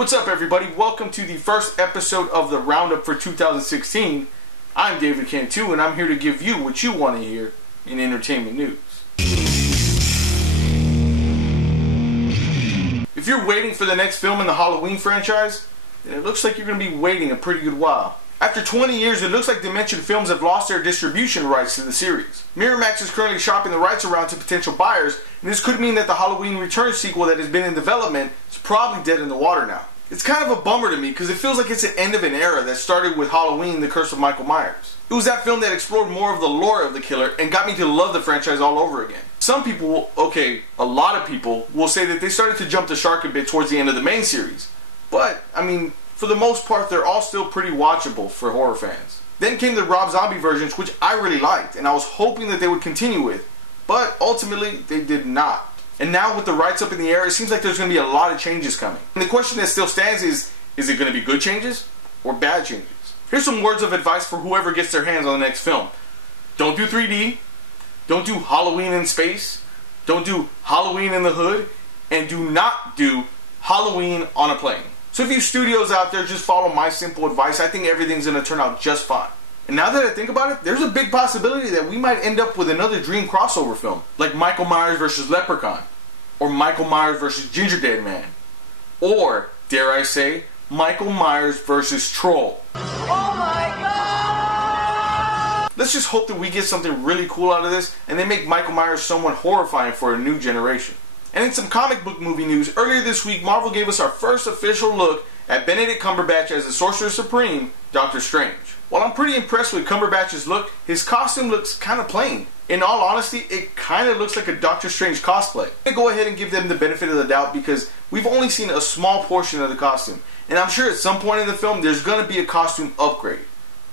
what's up everybody? Welcome to the first episode of the Roundup for 2016. I'm David Cantu and I'm here to give you what you want to hear in entertainment news. If you're waiting for the next film in the Halloween franchise, then it looks like you're going to be waiting a pretty good while. After 20 years, it looks like Dimension Films have lost their distribution rights to the series. Miramax is currently shopping the rights around to potential buyers, and this could mean that the Halloween Returns sequel that has been in development is probably dead in the water now. It's kind of a bummer to me because it feels like it's the end of an era that started with Halloween: The Curse of Michael Myers. It was that film that explored more of the lore of the killer and got me to love the franchise all over again. Some people, a lot of people, will say that they started to jump the shark a bit towards the end of the main series. But, for the most part, they're all still pretty watchable for horror fans. Then came the Rob Zombie versions, which I really liked, and I was hoping that they would continue with. But ultimately, they did not. And now with the rights up in the air, it seems like there's going to be a lot of changes coming. And the question that still stands is it going to be good changes or bad changes? Here's some words of advice for whoever gets their hands on the next film. Don't do 3D. Don't do Halloween in space. Don't do Halloween in the hood. And do not do Halloween on a plane. So if you studios out there, just follow my simple advice. I think everything's going to turn out just fine. And now that I think about it, there's a big possibility that we might end up with another dream crossover film. Like Michael Myers vs. Leprechaun. Or Michael Myers vs. Ginger Dead Man. Or, dare I say, Michael Myers vs. Troll. Oh my God! Let's just hope that we get something really cool out of this and they make Michael Myers somewhat horrifying for a new generation. And in some comic book movie news, earlier this week, Marvel gave us our first official look at Benedict Cumberbatch as the Sorcerer Supreme, Doctor Strange. While I'm pretty impressed with Cumberbatch's look, his costume looks kind of plain. In all honesty, it kind of looks like a Doctor Strange cosplay. I'm going to go ahead and give them the benefit of the doubt because we've only seen a small portion of the costume. And I'm sure at some point in the film, there's going to be a costume upgrade.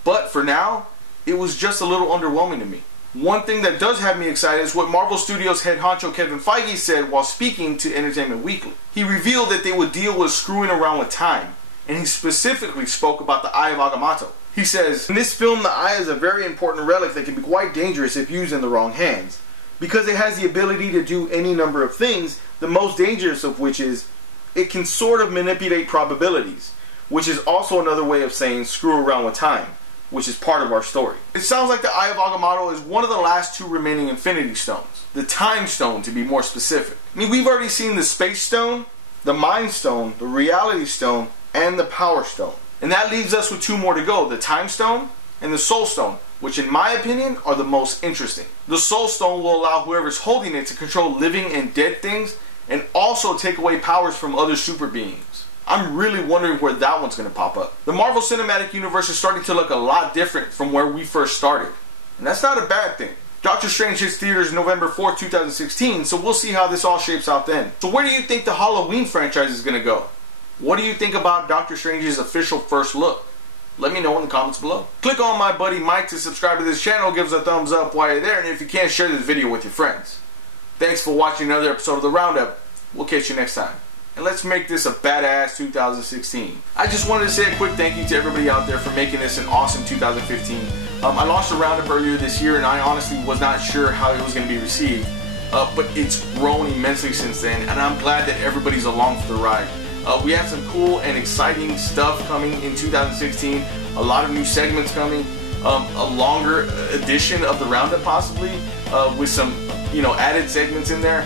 But for now, it was just a little underwhelming to me. One thing that does have me excited is what Marvel Studios head honcho Kevin Feige said while speaking to Entertainment Weekly. He revealed that they would deal with screwing around with time, and he specifically spoke about the Eye of Agamotto. He says, in this film, the eye is a very important relic that can be quite dangerous if used in the wrong hands. Because it has the ability to do any number of things, the most dangerous of which is, it can sort of manipulate probabilities, which is also another way of saying screw around with time, which is part of our story. It sounds like the Eye of Agamotto is one of the last two remaining Infinity Stones. The Time Stone, to be more specific. We've already seen the Space Stone, the Mind Stone, the Reality Stone, and the Power Stone. And that leaves us with two more to go, the Time Stone and the Soul Stone, which in my opinion are the most interesting. The Soul Stone will allow whoever's holding it to control living and dead things and also take away powers from other super beings. I'm really wondering where that one's going to pop up. The Marvel Cinematic Universe is starting to look a lot different from where we first started. And that's not a bad thing. Doctor Strange hits theaters November 4th, 2016, so we'll see how this all shapes out then. So where do you think the Halloween franchise is going to go? What do you think about Doctor Strange's official first look? Let me know in the comments below. Click on my buddy Mike to subscribe to this channel, give us a thumbs up while you're there, and if you can, share this video with your friends. Thanks for watching another episode of The Roundup. We'll catch you next time. And let's make this a badass 2016. I just wanted to say a quick thank you to everybody out there for making this an awesome 2015. I launched the Roundup earlier this year and I honestly was not sure how it was going to be received. But it's grown immensely since then and I'm glad that everybody's along for the ride. We have some cool and exciting stuff coming in 2016. A lot of new segments coming. A longer edition of the Roundup possibly with some added segments in there.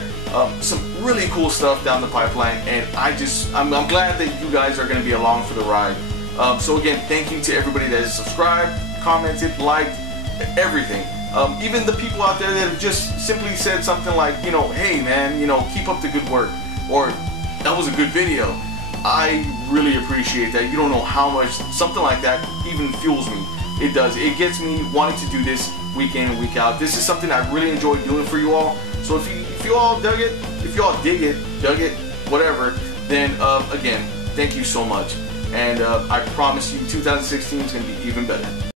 Some really cool stuff down the pipeline, and I'm glad that you guys are going to be along for the ride. So again, thank you to everybody that has subscribed, commented, liked, everything. Even the people out there that have just simply said something like, hey man, keep up the good work, or that was a good video. I really appreciate that. You don't know how much something like that even fuels me. It does. It gets me wanting to do this week in and week out. This is something I really enjoy doing for you all. So if you all dug it, if you all dig it, dug it, whatever, then again, thank you so much. And I promise you 2016 is going to be even better.